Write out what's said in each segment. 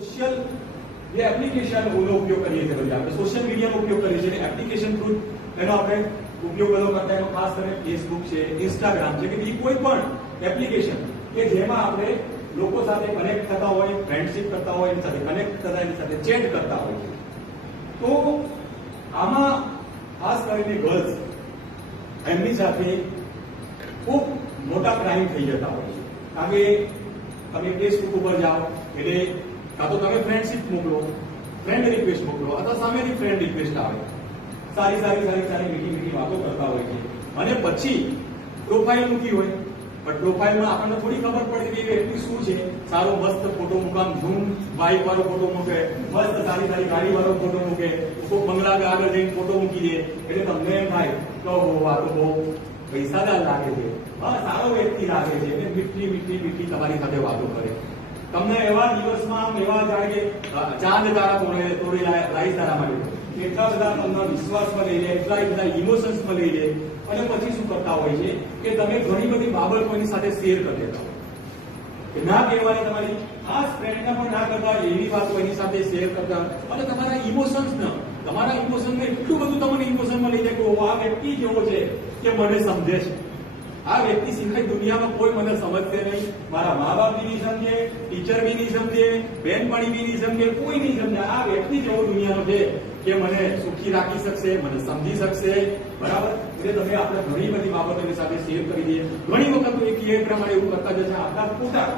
Social જે એપ્લિકેશનનો ઉપયોગ કરીએ છીએ, બધી આપણે સોશિયલ મીડિયાનો ઉપયોગ કરીએ છીએ, એપ્લિકેશન થ્રુ એનો આપણે ઉપયોગ બધો કરતા એમાં ખાસ કરીને ફેસબુક છે, ઇન્સ્ટાગ્રામ છે કે બીજી કોઈ પણ એપ્લિકેશન કે જેમાં આપણે લોકો સાથે કનેક્ટ થતા હોય, ફ્રેન્ડશિપ કરતા હોય, એની સાથે કનેક્ટ થતા, એની સાથે ચેટ કરતા હોય. તો આમાં ખાસ કરીને ગર્લ્સ એમની સાથે ખૂબ મોટા ક્રાઇમ થઈ જતા હોય છે. કારણ કે તમે ફેસબુક ઉપર જાઓ એટલે કાં તો તમે ફ્રેન્ડશિપ મોકલો, ફ્રેન્ડ રિક્વેસ્ટ મોકલો, અથવા સામેની ફ્રેન્ડ રિક્વેસ્ટ આવે, સારી મીઠી વાતો કરતા હોય છે, અને પછી પ્રોફાઇલ મૂકી હોય, પણ પ્રોફાઇલમાં આપણને થોડી ખબર પડે કે એ વ્યક્તિ શું છે. સારો મસ્ત ફોટો મૂકામ, ઝૂમ બાઇક વાળો ફોટો મૂકે, મસ્ત સારી ગાડી વાળો ફોટો મૂકે, કોઈ બંગલા આગળ જઈને ફોટો મૂકી દે, એટલે તમને એમ થાય કે આ તો બહુ પૈસાદાર લાગે છે, સારો વ્યક્તિ લાગે છે, એટલે મીઠી તમારી સાથે વાતો કરે. તમને એવા દિવસમાં એવા જાણે કે ચાંદ તારા તોડી લાઈ તારા માટે એટલા બધા તમને વિશ્વાસમાં લઈ લે, એટલા બધા ઇમોશન્સમાં લઈ લે, અને પછી શું કરતા હોય છે કે તમે ઘણી બધી બાબત કોઈની સાથે શેર કરી દેતા હોય કે ના કહેવાની, તમારી ખાસ ફ્રેન્ડને પણ ના કરતા એવી વાતો એની સાથે શેર કરતા, અને તમારા ઇમોશનને એટલું બધું તમને ઇમોશનમાં લઈ જાય કે આ વ્યક્તિ જેવો છે કે મને સમજે છે, આ વ્યક્તિ સિવાય દુનિયામાં કોઈ મને સમજશે નહીં, મારા મા બાપ બી નહીં સમજે, ટીચર બી નહીં સમજે, બહેનપણી બી નહીં સમજે, કોઈ નહીં સમજે, આ વ્યક્તિ જેવો દુનિયાનો છે કે મને સુખી રાખી શકશે, મને સમજી શકશે. બરાબર? એટલે તમે આપણે ઘણી બધી બાબતોની સાથે શેર કરી દઈએ. ઘણી વખત એક પ્રમાણે એવું કરતા જશે, આપણા ફોટા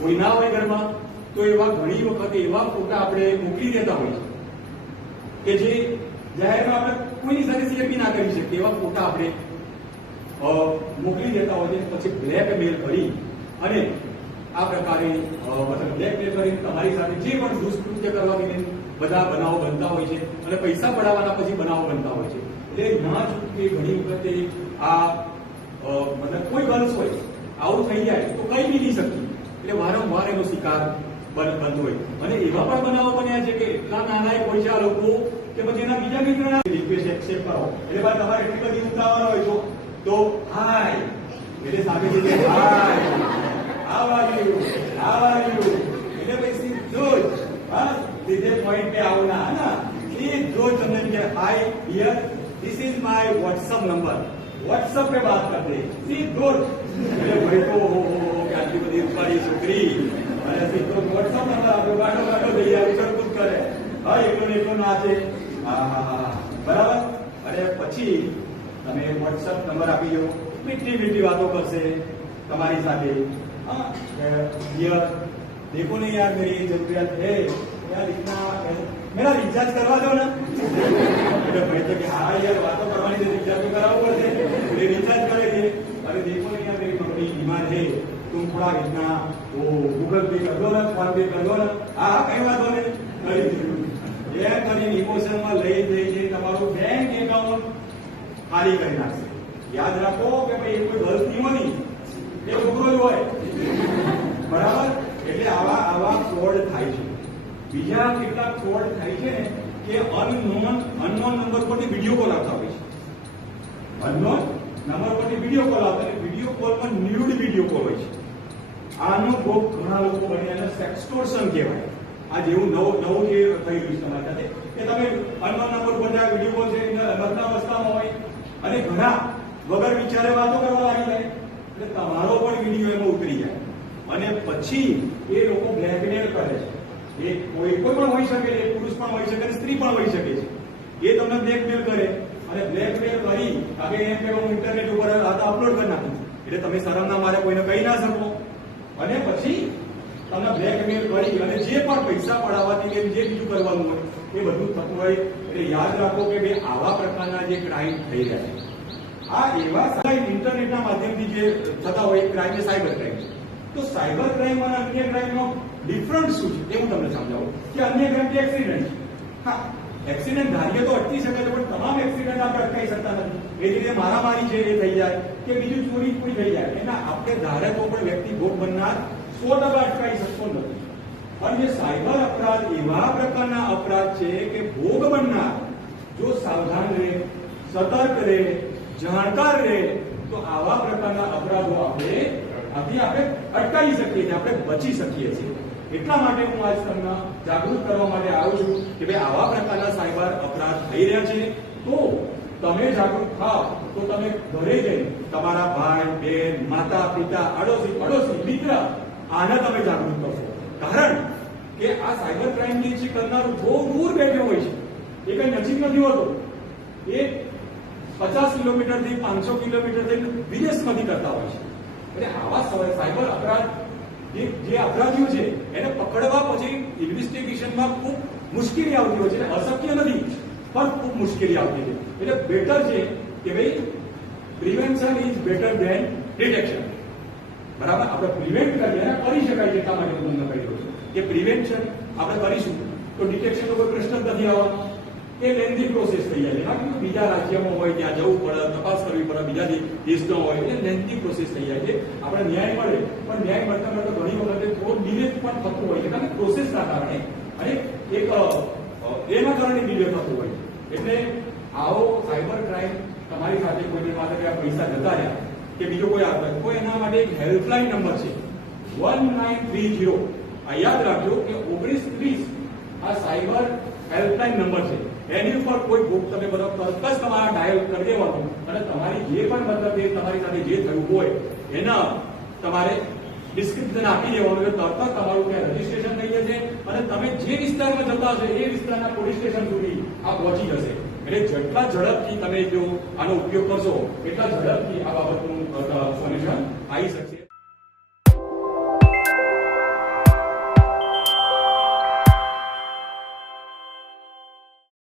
કોઈ ના હોય ઘરમાં તો એવા ઘણી વખત એવા ફોટા આપણે મોકલી દેતા હોય છે કે જે જાહેરમાં આપણે કોઈની સાથે શેર બી ના કરી શકીએ, એવા ફોટા આપણે મોકલી દેતા હોય છે. પછી બ્લેકમેલ કરી અને આ પ્રકારે બ્લેકમેલ કરીને તમારી સાથે જે પણ દુષ્કૃત્ય કરવાની બધા બનાવો બનતા હોય છે, અને પૈસા પડાવવાના પછી બનાવો બનતા હોય છે. એટલે ના ચૂકે ઘણી વખતે આ મતલબ કોઈ ગર્લ્સ હોય આવું થઈ જાય તો કઈ બી નહીં શકતી, એટલે વારંવાર એનો શિકાર બનતો હોય. અને એવા પણ બનાવો બન્યા છે કે એટલા નાના હોય છે આ લોકો કે પછી એના બીજા મિત્રના રિક્વેસ્ટ એક્સેપ્ટ કરો, એટલે ભાઈ તમારે એટલી બધી ઉતાવળ હોય તો હાય એટલે સામે જઈને હાય હાઉ આર યુ એટલે પછી જોજ સીધે પોઈન્ટ पे आओ ना, है ना, ये जो चंदन के hi here this is my WhatsApp number, WhatsApp पे बात करते सी गुड એટલે ભાઈ તો કે આટલી બધી ઉપાડી છોકરી અને સીધો વ્હાટ્સએપ નંબર આપણો ગાડો દઈ આવી સરખું કરે, હા એકલો નાચે, બરાબર. અને પછી તમે વ્હાટ્સએપ નંબર આપી દો, મીઠી વાતો કરશે તમારી સાથે. યાર देखो नहीं यार मेरी जरूरत है यार, इतना मेरा रिचार्ज करवा दो ना, એટલે ભાઈ તો કે હા યાર વાતો કરવાની છે, રિચાર્જ તો કરાવવું પડશે, એટલે રિચાર્જ કરે છે. अरे देखो नहीं यार मेरी मम्मी बीमार है, तुम थोड़ा इतना वो गूगल पे कर दो ना, फोन पे कर दो ना, હા કઈ વાતો નહીં કરી દીધું. એ કરીને ઇમોશનમાં લઈ જઈને તમારું બેંક એકાઉન્ટ ખાલી કરી નાખશે. યાદ રાખો કે ભાઈ એ કોઈ ગર્લ્સ નહીં હોની, એ છોકરો જ હોય, બરાબર. એટલે આવા ફ્રોડ થાય છે. બીજા કેટલાક ફ્રોડ થાય છે ને કે અનનોન નંબર પરથી વિડીયો કોલ આવતા હોય છે. અનનોન નંબર પરથી વિડીયો કોલ આવતા, અને વિડીયો કોલમાં ન્યૂડ વિડીયો કોલ હોય છે. આનો ભોગ ઘણા લોકો બને અને સેક્સટોર્શન કહેવાય. આ જેવું નવું જે થઈ રહ્યું છે તમારી સાથે કે તમે અનનોન નંબર પર વિડીયો કોલ છે, મતના અવસ્થામાં હોય અને ઘણા વગર વિચારે વાતો કરવા લાગી જાય, એટલે તમારો પણ વિડીયો એમાં ઉતરી જાય, અને પછી એ લોકો બ્લેકમેલ કરે છે. એ કોઈ પણ હોઈ શકે, એ પુરુષ પણ હોઈ શકે, સ્ત્રી પણ હોઈ શકે છે. એ તમને બ્લેકમેલ કરે, અને બ્લેકમેલ કરી કે એમ કે હું ઇન્ટરનેટ ઉપર આ અપલોડ કરી નાખું, એટલે તમે શરમના મારે કોઈને કહી ના શકો, અને પછી તમને બ્લેકમેલ કરી અને જે પણ પૈસા પડાવવાથી કે જે બીજું કરવાનું હોય એ બધું થતું હોય. એટલે યાદ રાખો કે ભાઈ આવા પ્રકારના જે ક્રાઇમ થઈ રહ્યા છે, આ એવા ઇન્ટરનેટના માધ્યમથી જે થતા હોય ક્રાઇમ એ સાયબર ક્રાઇમ છે. તો સાયબર ક્રાઇમ અને અન્ય ક્રાઇમનો ડિફરન્સ શું છે એ હું તમને સમજાવું કે અન્ય ક્રાઇમ કે એક્સિડન્ટ છે. હા, એક્સિડન્ટ ધારીએ તો અટકી શકે છે, પણ તમામ એક્સિડન્ટ આપણે અટકાવી શકતા નથી. એ રીતે મારામારી છે એ થઈ જાય કે બીજું ચોરી થઈ જાય, એના આપણે ધારે તો પણ વ્યક્તિ ભોગ બનનાર 100% અટકાવી શકતો નથી. પણ જે સાયબર અપરાધ એવા પ્રકારના અપરાધ છે કે ભોગ બનનાર જો સાવધાન રહે, સતર્ક રહે, જાણકાર રહે, તો આવા પ્રકારના અપરાધો આપણે અટકાવી શકીએ છીએ, આપણે બચી શકીએ છીએ. એટલા માટે હું આજ તમને જાગૃત કરવા માટે આવ્યો છું કે ભાઈ આવા પ્રકારના સાયબર અપરાધ થઈ રહ્યા છે. તો તમે જાગૃત થાવ તો તમે ઘરે જઈને તમારા ભાઈ બહેન માતા પિતા પડોશી મિત્ર આને તમે જાગૃત કરશો. કારણ કે આ સાયબર ક્રાઇમ જે કરનારું બહુ દૂર બેઠો હોય છે, એ કઈ નજીક નથી હોતો. એ 50 કિલોમીટરથી 500 કિલોમીટરથી વિદેશમાંથી કરતા હોય છે. એટલે આવા સાયબર અપરાધ જે અપરાધીઓ છે એને પકડવા પછી ઇન્વેસ્ટિગેશનમાં ખૂબ મુશ્કેલી આવતી હોય છે. અશક્ય નથી પણ ખૂબ મુશ્કેલી આવતી છે. એટલે બેટર છે કે ભાઈ prevention is better than detection. બરાબર, આપણે પ્રિવેન્ટ કરીએ અને કરી શકાય છે. એટલા માટે હું તમને કહી રહ્યો છું કે પ્રિવેન્શન આપણે કરીશું તો ડિટેક્શનનો કોઈ પ્રશ્ન જ નથી આવવાનો. એ લેન્ધી પ્રોસેસ થઈ જાય છે. કારણ કે બીજા રાજ્યમાં હોય ત્યાં જવું પડે, તપાસ કરવી પડે, બીજા દેશનો હોય એટલે લેન્ધી પ્રોસેસ થઈ જાય છે. આપણે ન્યાય મળે પણ ન્યાય મળતા મળતા ઘણી વખતે થોડું ડિલે પણ થતું હોય છે. કારણ કે પ્રોસેસના કારણે અને એક એના કારણે ડિલે થતું હોય છે. એટલે આવો સાયબર ક્રાઇમ તમારી સાથે કોઈની પાસે પૈસા જતા રહ્યા કે બીજો કોઈ આવે તો એના માટે એક હેલ્પલાઇન નંબર છે 1930. આ યાદ રાખજો કે 1930 આ સાયબર હેલ્પલાઇન નંબર છે. એની ઉપર કોઈ બુક તમે બધા તરત જ તમારા ડાયલ કરી દેવાનું અને તમારી જે પણ મતલબ એ તમારી સાથે જે થયું હોય એના તમારે ડિસ્ક્રિપ્શન આપી દેવાનું એટલે તરત જ તમારું ત્યાં રજીસ્ટ્રેશન થઈ જશે અને તમે જે વિસ્તારમાં જતા હશો એ વિસ્તારના પોલીસ સ્ટેશન સુધી આ પહોંચી જશે. એટલે જેટલા ઝડપથી તમે જો આનો ઉપયોગ કરશો એટલા ઝડપથી આ બાબતનું સોલ્યુશન આવી શકશે.